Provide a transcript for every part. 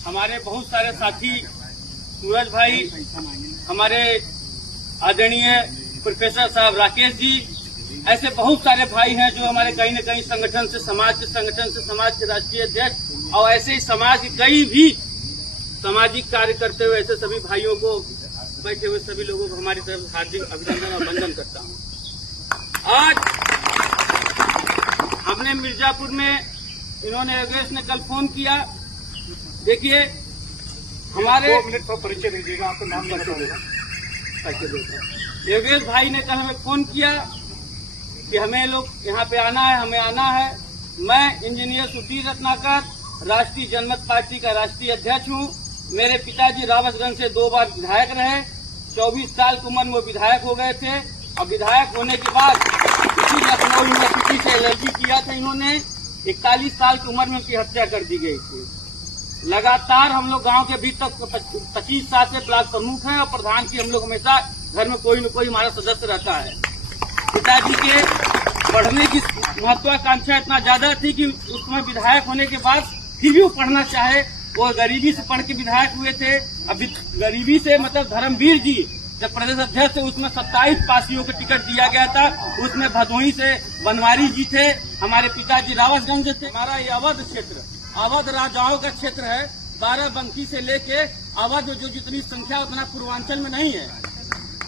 हमारे बहुत सारे साथी सूरज भाई, हमारे आदरणीय प्रोफेसर साहब राकेश जी, ऐसे बहुत सारे भाई हैं जो हमारे कहीं न कहीं संगठन से, समाज के राष्ट्रीय अध्यक्ष और ऐसे ही समाज के कई भी सामाजिक कार्य करते हुए ऐसे सभी भाइयों को, बैठे हुए सभी लोगों को हमारी तरफ से हार्दिक अभिनंदन और वंदन करता हूं। आज हमने मिर्जापुर में, इन्होंने योगेश ने कल फोन किया। देखिए हमारे 2 मिनट पर परिचय दीजिएगा, आपको नाम बताइएगा। योगेश भाई ने कल हमें फोन किया कि हमें लोग यहाँ पे आना है, हमें आना है। मैं इंजीनियर सुधीर रत्नाकर, राष्ट्रीय जनमत पार्टी का राष्ट्रीय अध्यक्ष हूँ। मेरे पिताजी रावतगंज से 2 बार विधायक रहे। 24 साल की उम्र में वो विधायक हो गए थे और विधायक होने के बाद इसी लखनऊ यूनिवर्सिटी से एलएलबी किया था इन्होंने। 41 साल की उम्र में उनकी हत्या कर दी गई थी। लगातार हम लोग गांव के अभी तक 25 साल से ब्लॉक प्रमुख हैं और प्रधान की हम लोग हमेशा घर में कोई न कोई हमारा सदस्य रहता है। पिताजी के पढ़ने की महत्वाकांक्षा इतना ज्यादा थी कि उस समय विधायक होने के बाद फिर भी वो पढ़ना चाहे। वो गरीबी से पढ़ के विधायक हुए थे। अभी गरीबी से मतलब धर्मवीर जी जब प्रदेश अध्यक्ष थे उसमें 27 पासियों को टिकट दिया गया था। उसमें भदोही से बनवारी जी थे, हमारे पिताजी रावतगंज थे। हमारा ये अवध क्षेत्र अवध राजाओं का क्षेत्र है। बाराबंकी से लेके अवध जो जितनी संख्या उतना पूर्वांचल में नहीं है।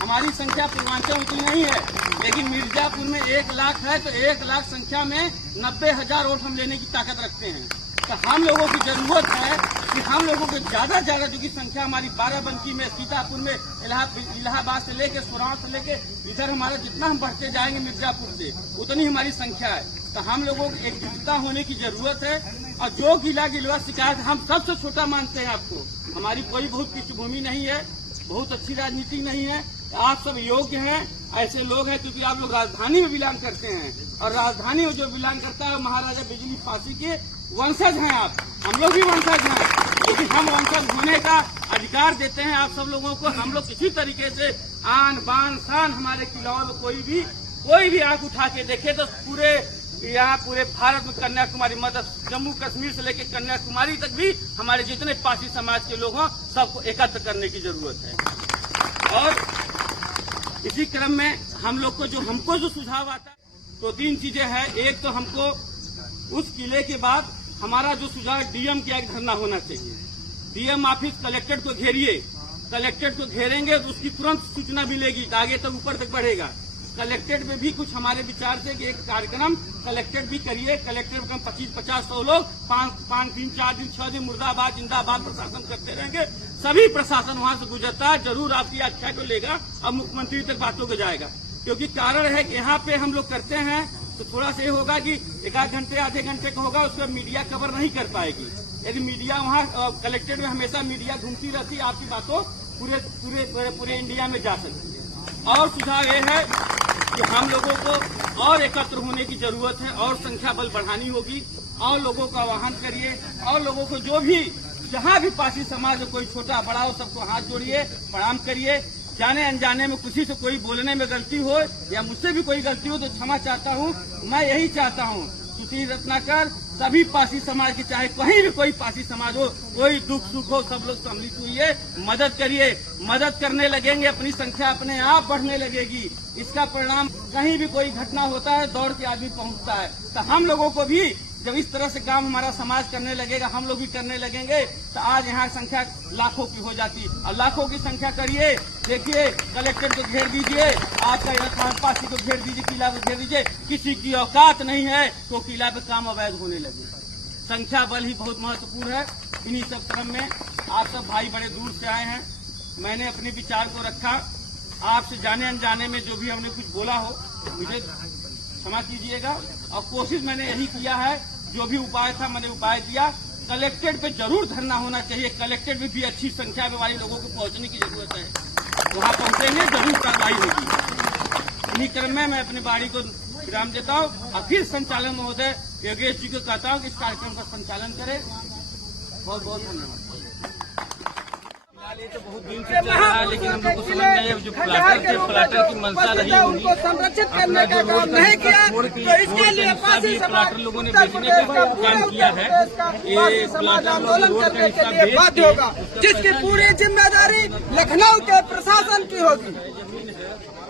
हमारी संख्या पूर्वांचल उतनी नहीं है, लेकिन मिर्जापुर में 1 लाख है तो 1 लाख संख्या में 90,000 वोट हम लेने की ताकत रखते हैं। तो हम लोगों की जरूरत है कि हम लोगों को ज्यादा जो की संख्या हमारी बाराबंकी में, सीतापुर में, इलाहाबाद से लेके सुराव से लेके इधर हमारा जितना हम बढ़ते जाएंगे मिर्जापुर से उतनी हमारी संख्या है। तो हम लोगों को एकजुटता होने की जरूरत है। और जो गिलवा शिकायत हम सबसे छोटा मानते हैं आपको। हमारी कोई बहुत पृष्ठभूमि नहीं है, बहुत अच्छी राजनीति नहीं है। आप सब योग्य हैं, ऐसे लोग हैं क्योंकि आप लोग राजधानी में बिलोंग करते हैं और राजधानी में जो बिलोंग करता है महाराजा बिजली फांसी के वंशज हैं आप। हम लोग भी वंशज हैं, क्योंकि हम वंशज होने का अधिकार देते हैं आप सब लोगों को। हम लोग किसी तरीके से आन बान शान हमारे खिलाफ में कोई भी आंख उठा के देखे तो पूरे भारत में कन्याकुमारी मतलब जम्मू कश्मीर से लेकर कन्याकुमारी तक भी हमारे जितने पासी समाज के लोग हों सबको एकत्र करने की जरूरत है। और इसी क्रम में हमको जो सुझाव आता है तो 3 चीजें हैं। एक तो हमको उस किले के बाद हमारा जो सुझाव डीएम का एक धरना होना चाहिए। डीएम ऑफिस कलेक्टेड को घेरिए, कलेक्टेड को घेरेंगे तो उसकी तुरंत सूचना मिलेगी, आगे तक ऊपर तक बढ़ेगा। कलेक्टेड में भी कुछ हमारे विचार से कि एक कार्यक्रम कलेक्टेड भी करिए। कलेक्टेड में 25-50-100 लोग 5 दिन 4 दिन 6 दिन मुर्दाबाद जिंदाबाद प्रशासन करते रहेंगे। सभी प्रशासन वहां से गुजरता है, जरूर आपकी आख्या को लेगा और मुख्यमंत्री तक बातों को जाएगा। क्योंकि कारण है कि यहाँ पे हम लोग करते हैं तो थोड़ा सा ये होगा कि 1 घंटे आधे घंटे का होगा, उसमें मीडिया कवर नहीं कर पाएगी। यदि मीडिया वहाँ कलेक्टेड में हमेशा मीडिया घूमती रहती है, आपकी बातों पूरे इंडिया में जा सकती है। और सुझाव ये है कि हम लोगों को और एकत्र होने की जरूरत है और संख्या बल बढ़ानी होगी और लोगों का आह्वान करिए और लोगों को जो भी जहाँ भी पासी समाज में कोई छोटा बड़ा हो सबको हाथ जोड़िए, प्रणाम करिए। जाने अनजाने में किसी से कोई बोलने में गलती हो या मुझसे भी कोई गलती हो तो क्षमा चाहता हूँ। मैं यही चाहता हूँ सुधीर रत्नाकर सभी पासी समाज की, चाहे कहीं भी कोई पासी समाज हो, कोई दुख सुख हो, सब लोग सम्मिलित हुए मदद करिए। मदद करने लगेंगे अपनी संख्या अपने आप बढ़ने लगेगी। इसका परिणाम कहीं भी कोई घटना होता है दौड़ के आदमी पहुंचता है। तो हम लोगों को भी जब इस तरह से काम हमारा समाज करने लगेगा, हम लोग भी करने लगेंगे तो आज यहाँ संख्या लाखों की हो जाती और लाखों की संख्या करिए। देखिए कलेक्टर को घेर दीजिए, आपका यहाँ पासी को घेर दीजिए, किला को घेर दीजिए। किसी की औकात नहीं है तो किला पे काम अवैध होने लगे। संख्या बल ही बहुत महत्वपूर्ण है। इन्हीं सब क्रम में आप सब भाई बड़े दूर से आए हैं, मैंने अपने विचार को रखा। आपसे जाने अनजाने में जो भी हमने कुछ बोला हो मुझे क्षमा कीजिएगा। और कोशिश मैंने यही किया है, जो भी उपाय था मैंने उपाय दिया। कलेक्टेड पे जरूर धरना होना चाहिए। कलेक्टेड में भी अच्छी संख्या में वाले लोगों को पहुंचने की जरूरत है, वहां पहुंचेंगे जरूर कार्रवाई होगी। इन्हीं क्रम में मैं अपनी बाड़ी को विराम देता हूँ और फिर संचालन महोदय योगेश जी को कहता हूँ कि इस कार्यक्रम का संचालन करें। बहुत बहुत धन्यवाद। ये तो बहुत दिन से चल रहा है, लेकिन हम लोग को समझ नहीं है जो प्लाटर थे, प्लाटर की मंशा रही होगी, उनको संरक्षित करने का काम नहीं किया, तो इसके लिए पासी प्लाटर लोगों ने बेचने का काम किया है। ये समाज आंदोलन करने के लिए बाध्य होगा, जिसकी पूरी जिम्मेदारी लखनऊ के प्रशासन की होगी।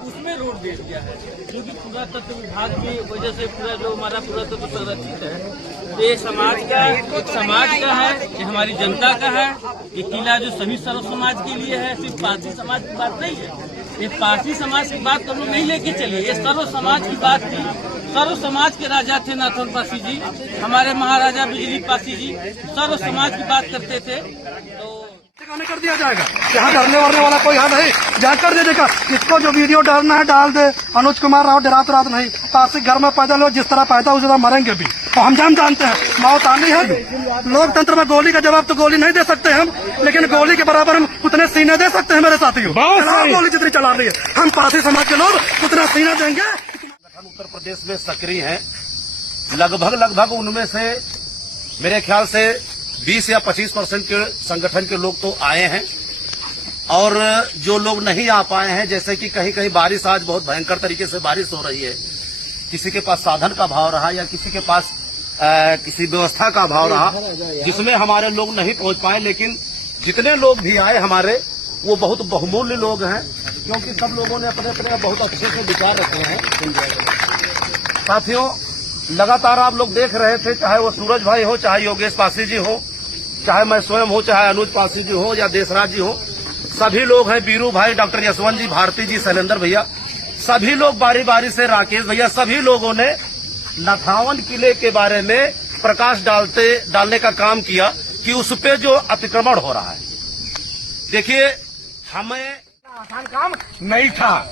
उसमें रोड दे दिया है, क्योंकि पुरातत्व विभाग की वजह से पूरा जो हमारा पुरातत्व संरक्षित है, ये समाज का है, ये हमारी जनता का है। ये किला जो सभी सर्व समाज के लिए है, सिर्फ पारसी समाज की बात नहीं है। ये पारसी समाज की बात तो हम लोग नहीं लेके चलिए, ये सर्व समाज की बात थी। सर्व समाज के राजा थे नाथन पासी जी, हमारे महाराजा बिजली पासी जी सर्व समाज की बात करते थे। तो ठिकाने कर दिया जाएगा, यहाँ डरने वरने वाला कोई यहाँ नहीं, जांच कर दे देगा। इसको जो वीडियो डालना है डाल दे। अनुज कुमार राव डरात रात नहीं, पासी घर में पैदा लोग जिस तरह पैदा उस तरह मरेंगे भी, और हम जानते हैं मौत आनी है। लोकतंत्र में गोली का जवाब तो गोली नहीं दे सकते हम, लेकिन गोली के बराबर हम उतने सीने दे सकते हैं मेरे साथियों। गोली जितनी चला रही है हम पासी समाज के लोग उतना सीना देंगे। उत्तर प्रदेश में सक्रिय हैं, लगभग उनमें से मेरे ख्याल से 20 या 25% के संगठन के लोग तो आए हैं, और जो लोग नहीं आ पाए हैं, जैसे कि कहीं कहीं बारिश, आज बहुत भयंकर तरीके से बारिश हो रही है, किसी के पास साधन का अभाव रहा या किसी के पास किसी व्यवस्था का अभाव रहा, जिसमें हमारे लोग नहीं पहुंच पाए। लेकिन जितने लोग भी आए हमारे, वो बहुत बहुमूल्य लोग हैं, क्योंकि सब लोगों ने अपने अपने बहुत अच्छे से विचार रखे हैं। साथियों, लगातार आप लोग देख रहे थे, चाहे वो सूरज भाई हो, चाहे योगेश पासी जी हो, चाहे मैं स्वयं हो, चाहे अनुज पासी जी हो या देशराज जी हो, सभी लोग हैं, बीरू भाई, डॉक्टर यशवंत जी, भारती जी, शैलेंद्र भैया, सभी लोग बारी बारी से, राकेश भैया, सभी लोगों ने नथावन किले के बारे में प्रकाश डालने का काम किया कि उस पे जो अतिक्रमण हो रहा है। देखिए, हमें आसान काम नहीं था।